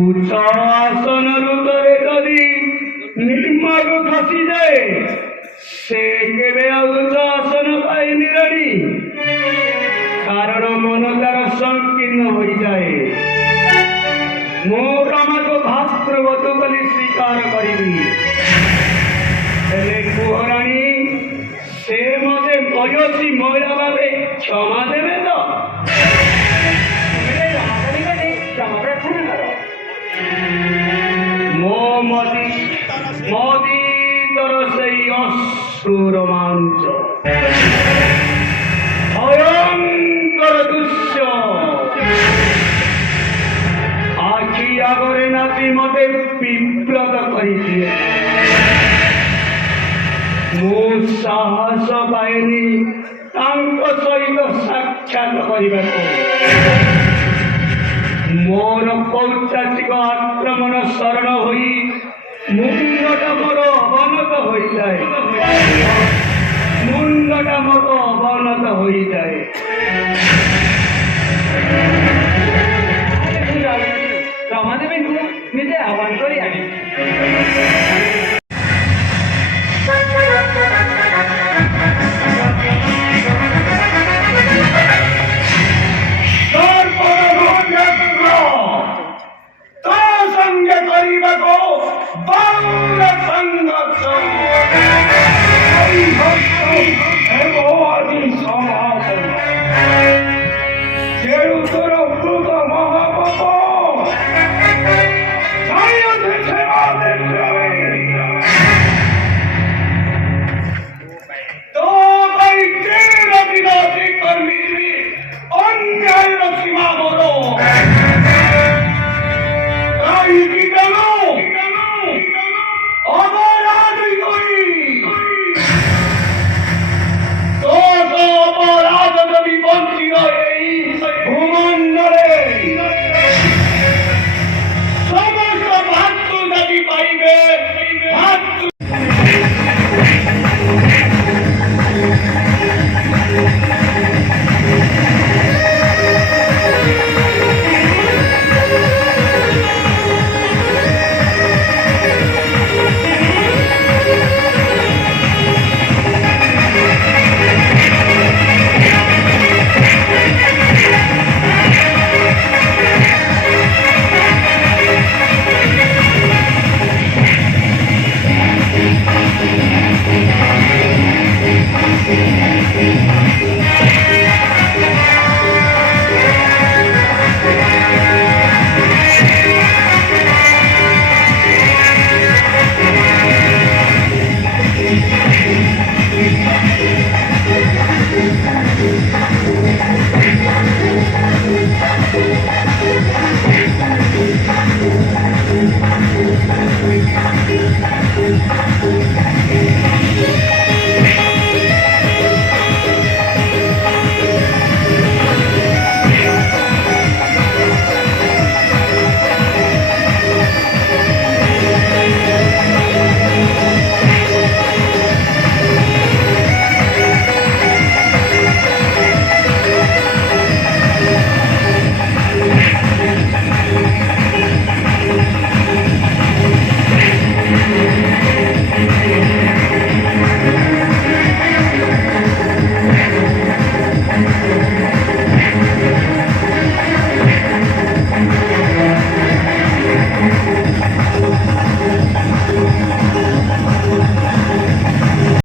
উচ্চ আসনের উত্তরে যদি নির্মাগ খসি যায় সে কেবে উচ্চ আসন পাইনি রানী, কারণ মন তার সংকীর্ণ হয়ে যায়। মোর আমাকে ভাতৃবত বলে স্বীকার করিবি, ହେଲେ କୁହ ରାଣୀ ସେ ମତେ ବୟସୀ ମହିଳା ଭାବେ କ୍ଷମା ଦେବେ ତ? ମୋ ମଦିତର ସେଇ ଅଶ୍ରୁର ମାଂସ ଭୟଙ୍କର ଦୃଶ୍ୟ ଆଖି ଆଗରେ ନାଚି ମତେ ବିବ୍ରତ କରିଦିଏ। ମୁଁ ସାହସ ପାଏନି ତାଙ୍କ ସହିତ ସାକ୍ଷାତ କରିବାକୁ। ମୋର ପୌଚାଚିକ ଆକ୍ରମଣ ଶରଣ ହୋଇ ମୁଣ୍ଡଟା ମୋର ଅବନତ ହୋଇଯାଏ, ମୁଣ୍ଡଟା ମୋର ଅବନତ ହୋଇଯାଏ। ରମାଦେବୀଙ୍କୁ ନିଜେ ଆହ୍ୱାନ କରି ଆଣି সঙ্গে କରିବାକୁ বাংলা সংঘর্ষ